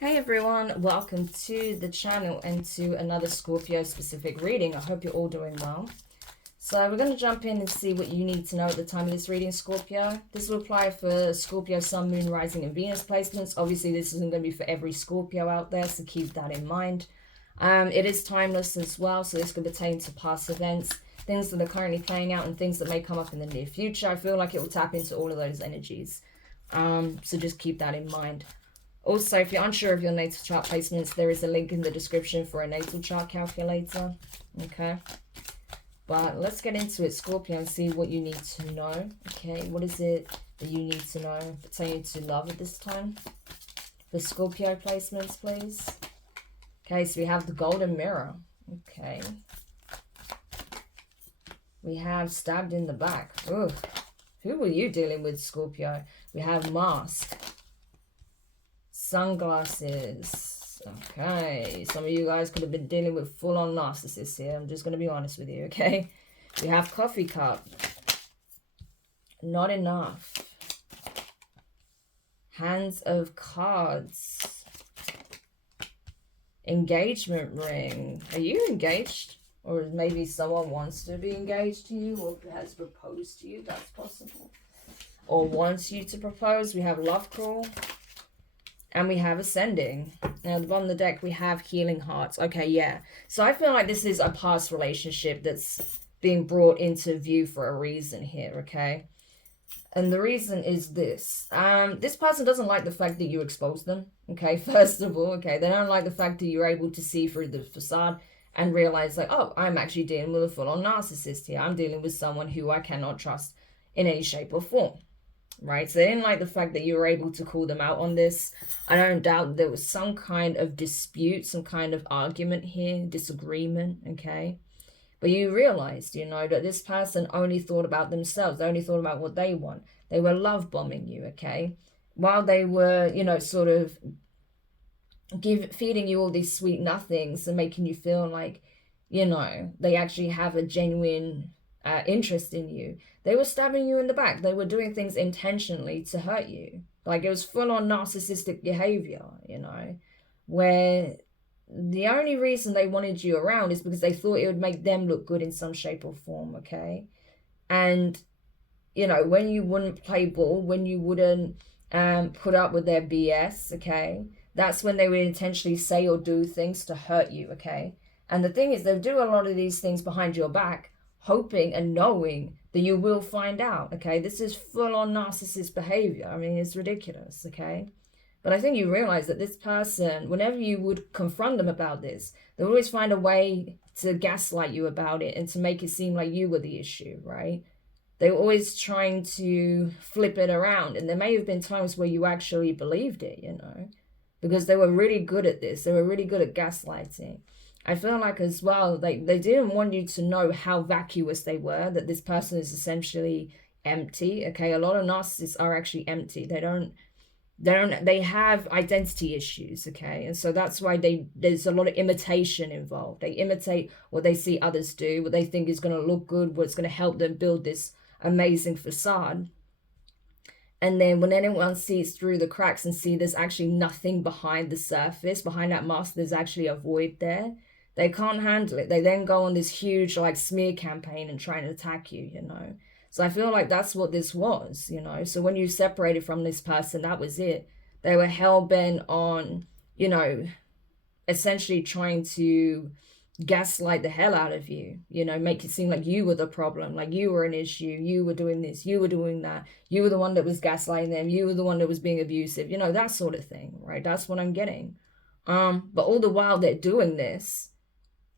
Hey everyone, welcome to the channel and to another Scorpio specific reading. I hope you're all doing well. So we're going to jump in and see what you need to know at the time of this reading, Scorpio. This will apply for Scorpio, Sun, Moon, Rising and Venus placements. Obviously this isn't going to be for every Scorpio out there, so keep that in mind. It is timeless as well, so this could pertain to past events, things that are currently playing out and things that may come up in the near future. I feel like it will tap into all of those energies. So just keep that in mind. Also, if you're unsure of your natal chart placements, there is a link in the description for a natal chart calculator. Okay. But let's get into it, Scorpio, and see what you need to know. Okay, what is it that you need to know pertaining to love at this time? The Scorpio placements, please. Okay, so we have the Golden Mirror. Okay. We have Stabbed in the Back. Ugh. Who were you dealing with, Scorpio? We have Mask. Sunglasses. Okay, some of you guys could have been dealing with full-on narcissists here. I'm just going to be honest with you, okay? We have Coffee Cup. Not enough. Hands of Cards. Engagement ring. Are you engaged? Or maybe someone wants to be engaged to you or has proposed to you. That's possible. Or wants you to propose. We have Love Crawl. And we have Ascending. Now, at the bottom of the deck, we have Healing Hearts. Okay, yeah. So I feel like this is a past relationship that's being brought into view for a reason here, okay? And the reason is this. This person doesn't like the fact that you expose them, okay? First of all, okay? They don't like the fact that you're able to see through the facade and realize, like, oh, I'm actually dealing with a full-on narcissist here. I'm dealing with someone who I cannot trust in any shape or form. Right, so they didn't like the fact that you were able to call them out on this. I don't doubt there was some kind of dispute, some kind of argument here, disagreement, okay? But you realized, you know, that this person only thought about themselves. They only thought about what they want. They were love bombing you, okay? While they were, you know, sort of feeding you all these sweet nothings and making you feel like, you know, they actually have a genuine interest in you. They were stabbing you in the back. They were doing things intentionally to hurt you. Like, it was full-on narcissistic behavior, you know, where the only reason they wanted you around is because they thought it would make them look good in some shape or form, okay? And, you know, when you wouldn't play ball, when you wouldn't put up with their BS, okay, that's when they would intentionally say or do things to hurt you, okay? And the thing is, they'll do a lot of these things behind your back, hoping and knowing that you will find out, okay? This is full-on narcissist behavior. I mean, it's ridiculous, okay? But I think you realize that this person, whenever you would confront them about this, they'll always find a way to gaslight you about it and to make it seem like you were the issue, right? They were always trying to flip it around. And there may have been times where you actually believed it, you know, because they were really good at this. They were really good at gaslighting. I feel like as well, they didn't want you to know how vacuous they were, that this person is essentially empty, okay? A lot of narcissists are actually empty. They have identity issues, okay? And so that's why there's a lot of imitation involved. They imitate what they see others do, what they think is going to look good, what's going to help them build this amazing facade. And then when anyone sees through the cracks and see there's actually nothing behind the surface, behind that mask, there's actually a void there. They can't handle it. They then go on this huge like smear campaign and try and attack you, you know. So I feel like that's what this was, you know. So when you separated from this person, that was it. They were hell-bent on, you know, essentially trying to gaslight the hell out of you, you know, make it seem like you were the problem, like you were an issue, you were doing this, you were doing that, you were the one that was gaslighting them, you were the one that was being abusive, you know, that sort of thing, right? That's what I'm getting. But all the while they're doing this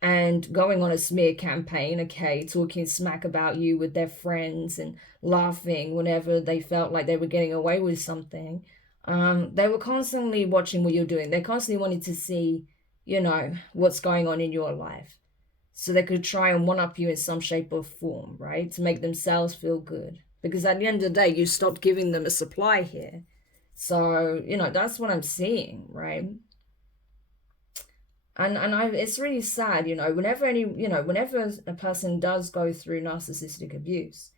and going on a smear campaign, okay, talking smack about you with their friends and laughing whenever they felt like they were getting away with something. They were constantly watching what you're doing. They constantly wanted to see, you know, what's going on in your life, so they could try and one-up you in some shape or form, right? To make themselves feel good. Because at the end of the day, you stopped giving them a supply here. So, you know, that's what I'm seeing, right? And it's really sad, you know, whenever a person does go through narcissistic abuse,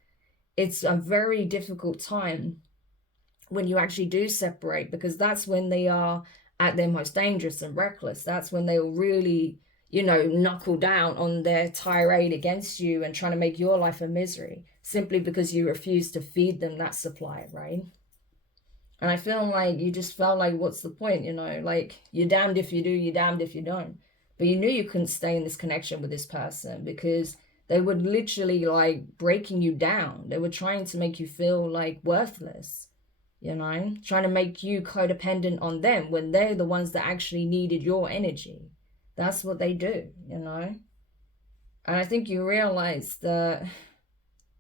it's a very difficult time when you actually do separate, because that's when they are at their most dangerous and reckless. That's when they'll really, you know, knuckle down on their tirade against you and trying to make your life a misery simply because you refuse to feed them that supply, right? And I feel like you just felt like, what's the point, you know? Like, you're damned if you do, you're damned if you don't. But you knew you couldn't stay in this connection with this person because they were literally like breaking you down. They were trying to make you feel like worthless, you know? Trying to make you codependent on them when they're the ones that actually needed your energy. That's what they do, you know? And I think you realize that,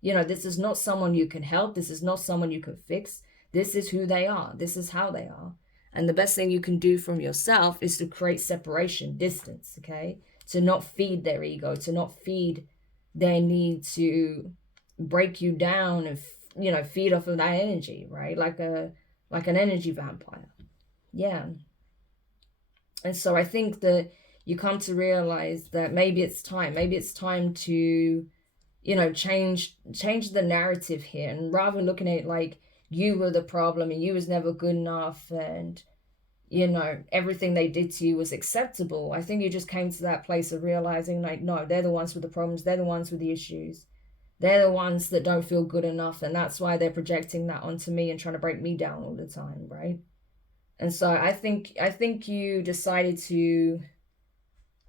you know, this is not someone you can help. This is not someone you can fix. This is who they are. This is how they are. And the best thing you can do from yourself is to create separation, distance, okay? To not feed their ego, to not feed their need to break you down and, you know, feed off of that energy, right? Like an energy vampire. Yeah. And so I think that you come to realize that maybe it's time to, you know, change the narrative here. And rather than looking at it like you were the problem and you was never good enough and, you know, everything they did to you was acceptable, I think you just came to that place of realizing, like, no, they're the ones with the problems. They're the ones with the issues. They're the ones that don't feel good enough. And that's why they're projecting that onto me and trying to break me down all the time, right? And so I think you decided to,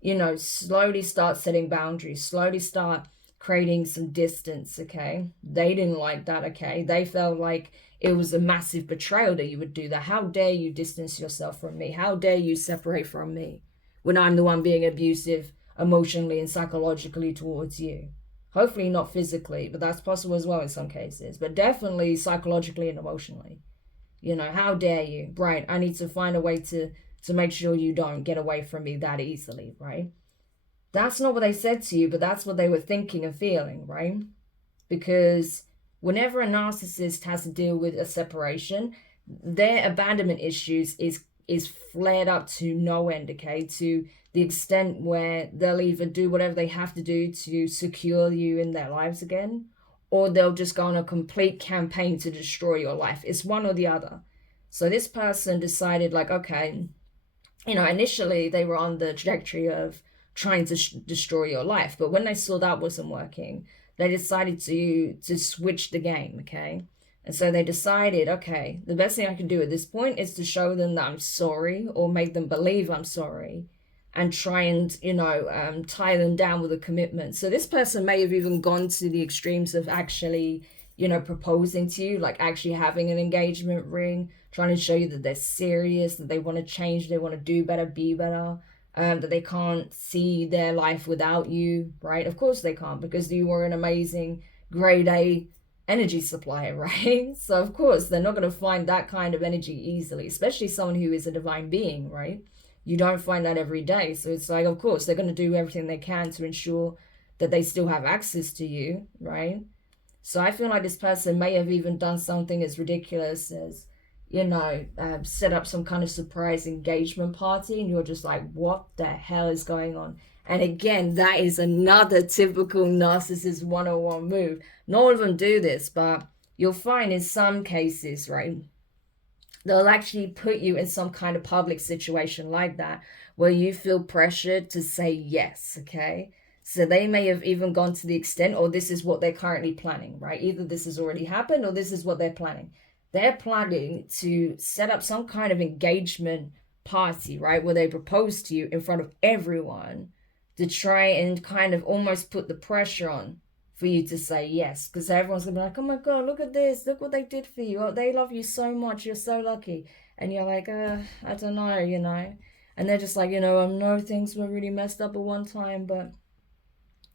you know, slowly start setting boundaries, slowly start creating some distance, okay? They didn't like that, okay? They felt like it was a massive betrayal that you would do that. How dare you distance yourself from me? How dare you separate from me when I'm the one being abusive emotionally and psychologically towards you? Hopefully not physically, but that's possible as well in some cases, but definitely psychologically and emotionally. You know, how dare you? Right, I need to find a way to make sure you don't get away from me that easily, right? That's not what they said to you, but that's what they were thinking and feeling, right? Because whenever a narcissist has to deal with a separation, their abandonment issues is flared up to no end, okay? To the extent where they'll either do whatever they have to do to secure you in their lives again, or they'll just go on a complete campaign to destroy your life. It's one or the other. So this person decided, like, okay, you know, initially they were on the trajectory of trying to destroy your life, but when they saw that wasn't working, they decided to switch the game, okay? And so they decided, okay, the best thing I can do at this point is to show them that I'm sorry, or make them believe I'm sorry, and try and, you know, tie them down with a commitment. So this person may have even gone to the extremes of actually, you know, proposing to you, like actually having an engagement ring, trying to show you that they're serious, that they want to change, they want to do better, be better, that they can't see their life without you, right? Of course they can't, because you were an amazing grade A energy supplier, right? So of course they're not going to find that kind of energy easily, especially someone who is a divine being, right? You don't find that every day. So it's like, of course, they're going to do everything they can to ensure that they still have access to you, right? So I feel like this person may have even done something as ridiculous as, you know, set up some kind of surprise engagement party, and you're just like, what the hell is going on? And again, that is another typical narcissist 101 move. Not all of them do this, but you'll find in some cases, right, they'll actually put you in some kind of public situation like that where you feel pressured to say yes, okay? So they may have even gone to the extent, or this is what they're currently planning, right? Either this has already happened or this is what they're planning. They're planning to set up some kind of engagement party, right? Where they propose to you in front of everyone to try and kind of almost put the pressure on for you to say yes, because everyone's gonna be like, oh my god, look at this, look what they did for you, oh, they love you so much, you're so lucky. And you're like, I don't know, you know. And they're just like, you know, I know things were really messed up at one time, but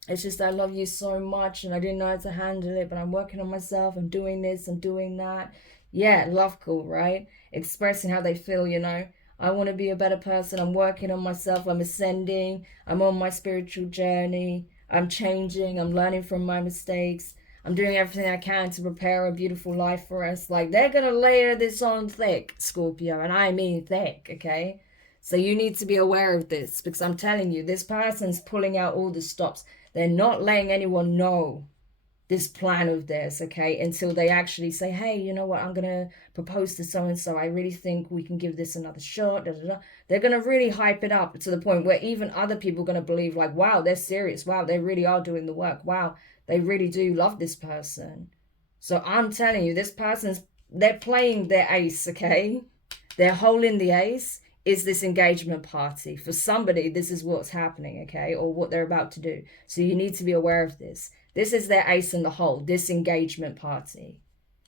it's just I love you so much and I didn't know how to handle it, but I'm working on myself, I'm doing this, I'm doing that. Yeah, love call, right? Expressing how they feel, you know. I want to be a better person, I'm working on myself, I'm ascending, I'm on my spiritual journey, I'm changing, I'm learning from my mistakes, I'm doing everything I can to prepare a beautiful life for us. Like, they're going to layer this on thick, Scorpio, and I mean thick, okay? So you need to be aware of this, because I'm telling you, this person's pulling out all the stops. They're not letting anyone know this plan of theirs, okay, until they actually say, hey, you know what, I'm gonna propose to so and so, I really think we can give this another shot, da, da, da. They're gonna really hype it up to the point where even other people are gonna believe, like, wow, they're serious, wow, they really are doing the work, wow, they really do love this person. So I'm telling you, this person's, they're playing their ace, okay, they're holding the ace is this engagement party. For somebody, this is what's happening, okay, or what they're about to do. So you need to be aware of this. This is their ace in the hole, this engagement party,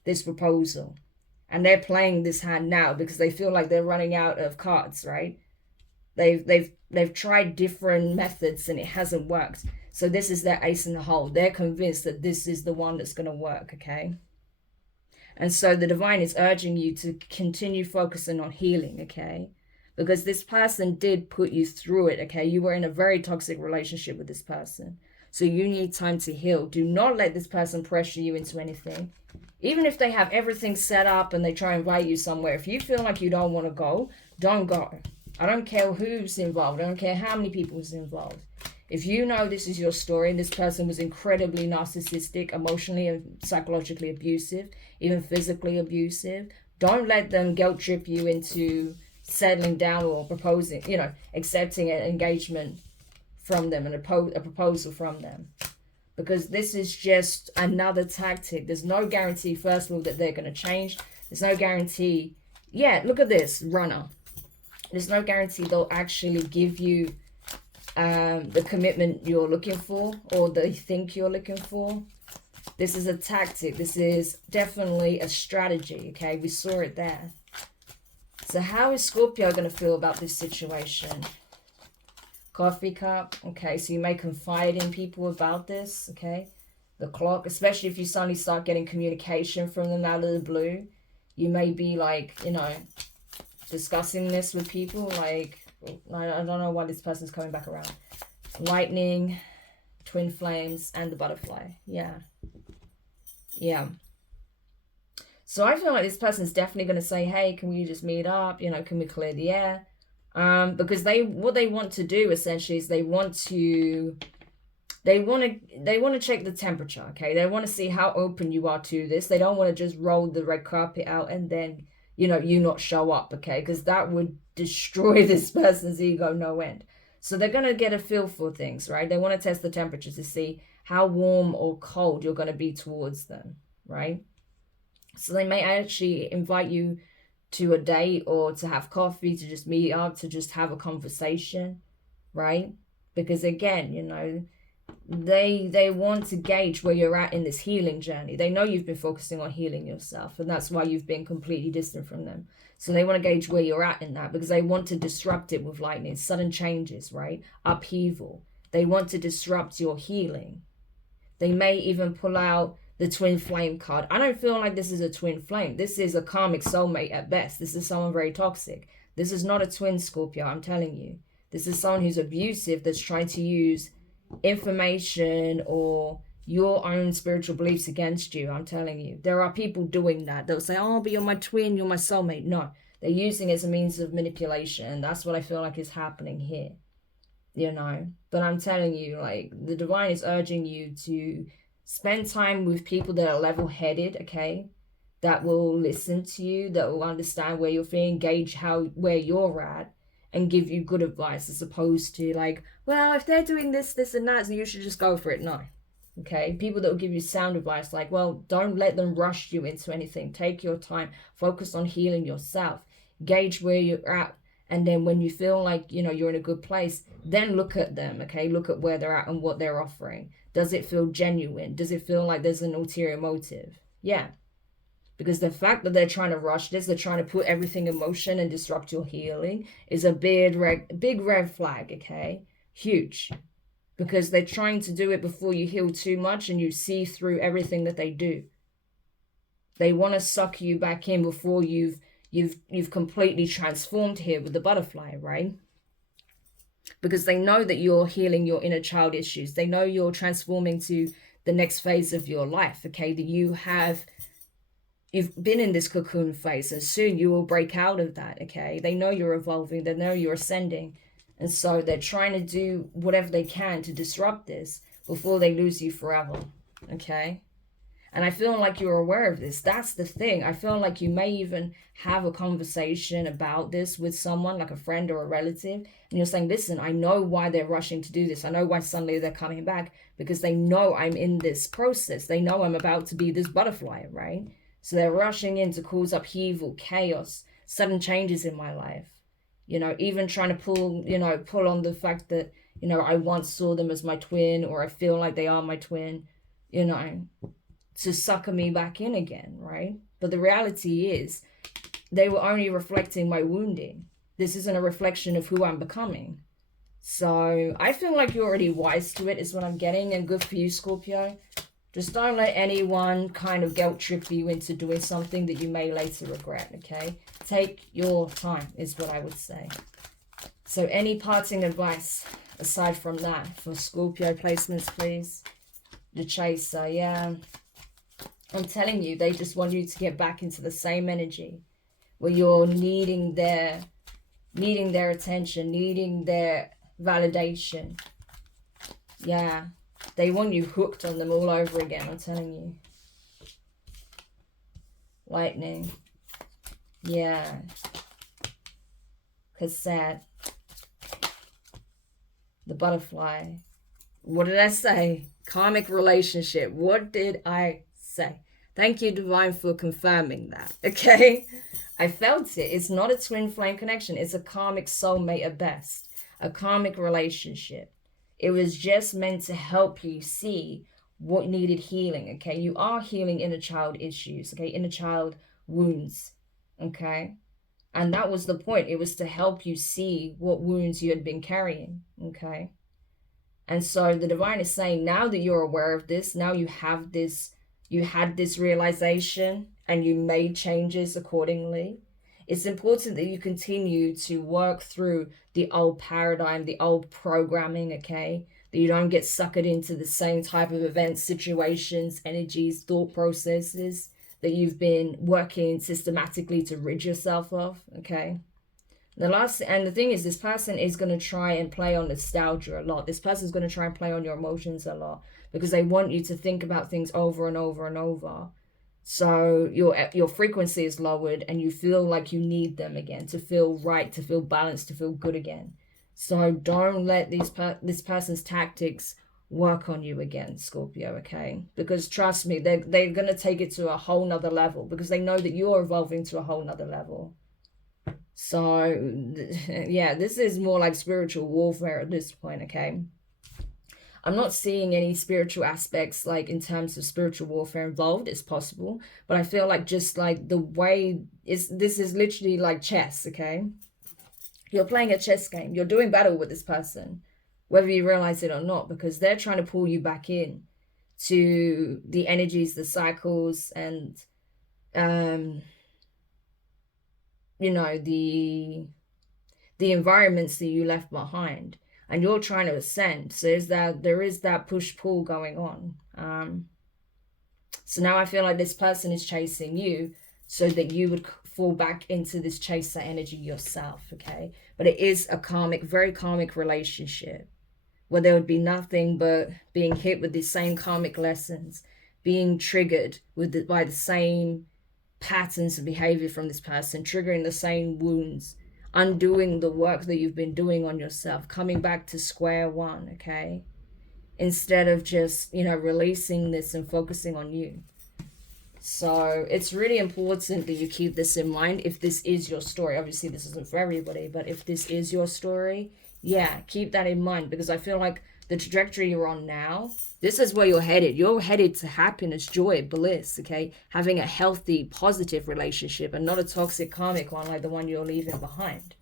this proposal. And they're playing this hand now because they feel like they're running out of cards, right? They've tried different methods and it hasn't worked. So this is their ace in the hole. They're convinced that this is the one that's going to work, okay? And so the divine is urging you to continue focusing on healing, okay? Because this person did put you through it, okay? You were in a very toxic relationship with this person. So you need time to heal. Do not let this person pressure you into anything. Even if they have everything set up and they try and invite you somewhere, if you feel like you don't want to go, don't go. I don't care who's involved. I don't care how many people is involved. If you know this is your story and this person was incredibly narcissistic, emotionally and psychologically abusive, even physically abusive, don't let them guilt trip you into settling down or proposing, you know, accepting an engagement from them and a proposal from them, because this is just another tactic. There's no guarantee, first of all, that they're going to change. There's no guarantee. Yeah, look at this runner. There's no guarantee they'll actually give you the commitment you're looking for or they think you're looking for. This is a tactic. This is definitely a strategy, okay? We saw it there. So how is Scorpio going to feel about this situation? Coffee cup. Okay, so you may confide in people about this, okay? The clock, especially if you suddenly start getting communication from them out of the blue. You may be like, you know, discussing this with people. Like, I don't know why this person's coming back around. Lightning, twin flames, and the butterfly. Yeah. Yeah. So I feel like this person's definitely going to say, hey, can we just meet up? You know, can we clear the air? Because what they want to do essentially is they want to check the temperature, okay? They want to see how open you are to this. They don't want to just roll the red carpet out and then, you know, you not show up, okay? Because that would destroy this person's ego no end. So they're going to get a feel for things, right? They want to test the temperature to see how warm or cold you're going to be towards them, right? So they may actually invite you to a date or to have coffee, to just meet up, to just have a conversation, right? Because again, you know, they want to gauge where you're at in this healing journey. They know you've been focusing on healing yourself, and that's why you've been completely distant from them. So they want to gauge where you're at in that, because they want to disrupt it with lightning, sudden changes, right? Upheaval. They want to disrupt your healing. They may even pull out the twin flame card. I don't feel like this is a twin flame. This is a karmic soulmate at best. This is someone very toxic. This is not a twin Scorpio, I'm telling you. This is someone who's abusive, that's trying to use information or your own spiritual beliefs against you. I'm telling you. There are people doing that. They'll say, oh, but you're my twin, you're my soulmate. No, they're using it as a means of manipulation. That's what I feel like is happening here. You know, but I'm telling you, like, the divine is urging you to spend time with people that are level-headed, okay? That will listen to you, that will understand where you're feeling, gauge where you're at, and give you good advice, as opposed to like, well, if they're doing this, this, and that, so you should just go for it. No, okay? People that will give you sound advice, like, well, don't let them rush you into anything. Take your time. Focus on healing yourself. Gauge where you're at. And then when you feel like, you know, you're in a good place, then look at them, okay? Look at where they're at and what they're offering. Does it feel genuine? Does it feel like there's an ulterior motive? Yeah. Because the fact that they're trying to rush this, they're trying to put everything in motion and disrupt your healing is a big red flag, okay? Huge. Because they're trying to do it before you heal too much and you see through everything that they do. They want to suck you back in before you've completely transformed here with the butterfly, right? Because they know that you're healing your inner child issues. They know you're transforming to the next phase of your life, okay? That you've been in this cocoon phase and soon you will break out of that, okay? They know you're evolving. They know you're ascending. And so they're trying to do whatever they can to disrupt this before they lose you forever, okay? And I feel like you're aware of this. That's the thing. I feel like you may even have a conversation about this with someone, like a friend or a relative. And you're saying, listen, I know why they're rushing to do this. I know why suddenly they're coming back, because they know I'm in this process. They know I'm about to be this butterfly, right? So they're rushing in to cause upheaval, chaos, sudden changes in my life. You know, even trying to pull on the fact that, you know, I once saw them as my twin, or I feel like they are my twin, you know, to sucker me back in again, right? But the reality is they were only reflecting my wounding. This isn't a reflection of who I'm becoming. So I feel like you're already wise to it, is what I'm getting, and good for you, Scorpio. Just don't let anyone kind of guilt trip you into doing something that you may later regret, okay? Take your time, is what I would say. So any parting advice aside from that for Scorpio placements, please? The Chaser, yeah. I'm telling you, they just want you to get back into the same energy where you're needing their attention, needing their validation. Yeah. They want you hooked on them all over again, I'm telling you. Lightning. Yeah. Cassette. The butterfly. What did I say? Karmic relationship. What did I say? Thank you, Divine, for confirming that. Okay? I felt it. It's not a twin flame connection. It's a karmic soulmate at best. A karmic relationship. It was just meant to help you see what needed healing, okay? You are healing inner child issues, okay? Inner child wounds, okay? And that was the point. It was to help you see what wounds you had been carrying, okay? And so the Divine is saying, now that you're aware of this, now you have this, you had this realization and you made changes accordingly. It's important that you continue to work through the old paradigm, the old programming, okay? That you don't get suckered into the same type of events, situations, energies, thought processes that you've been working systematically to rid yourself of, okay? The thing is, this person is going to try and play on nostalgia a lot. This person is going to try and play on your emotions a lot because they want you to think about things over and over and over. So your frequency is lowered and you feel like you need them again to feel right, to feel balanced, to feel good again. So don't let this person's tactics work on you again, Scorpio, okay? Because trust me, they're going to take it to a whole nother level because they know that you're evolving to a whole nother level. So, yeah, this is more like spiritual warfare at this point, okay? I'm not seeing any spiritual aspects, like in terms of spiritual warfare involved. It's possible, but I feel like just like the way this is literally like chess, okay? You're playing a chess game. You're doing battle with this person, whether you realize it or not, because they're trying to pull you back in to the energies, the cycles, and you know, the environments that you left behind. And you're trying to ascend. So there is that push-pull going on. So now I feel like this person is chasing you so that you would fall back into this chaser energy yourself, okay? But it is a karmic, very karmic relationship where there would be nothing but being hit with the same karmic lessons, being triggered by the same patterns of behavior from this person, triggering the same wounds, undoing the work that you've been doing on yourself, coming back to square one, okay? Instead of just, you know, releasing this and focusing on you. So it's really important that you keep this in mind if this is your story. Obviously, this isn't for everybody, but if this is your story, yeah, keep that in mind, because I feel like the trajectory you're on now, this is where you're headed. You're headed to happiness, joy, bliss, okay? Having a healthy, positive relationship and not a toxic, karmic one like the one you're leaving behind.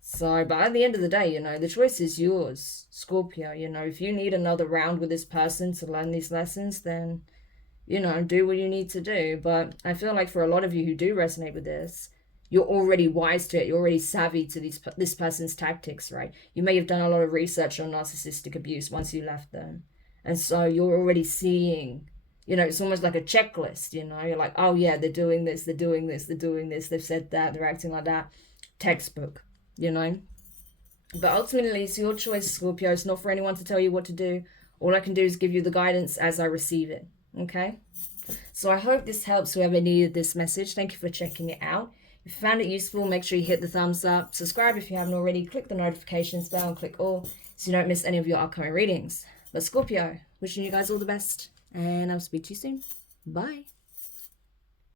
So, but at the end of the day, you know, the choice is yours, Scorpio. You know, if you need another round with this person to learn these lessons, then, you know, do what you need to do. But I feel like for a lot of you who do resonate with this, you're already wise to it. You're already savvy to this person's tactics, right? You may have done a lot of research on narcissistic abuse once you left them. And so you're already seeing, you know, it's almost like a checklist, you know? You're like, oh yeah, they're doing this, they're doing this, they're doing this, they've said that, they're acting like that. Textbook, you know? But ultimately, it's your choice, Scorpio. It's not for anyone to tell you what to do. All I can do is give you the guidance as I receive it, okay? So I hope this helps whoever needed this message. Thank you for checking it out. If you found it useful, make sure you hit the thumbs up. Subscribe if you haven't already. Click the notifications bell and click all so you don't miss any of your upcoming readings. But Scorpio, wishing you guys all the best. And I'll speak to you soon. Bye.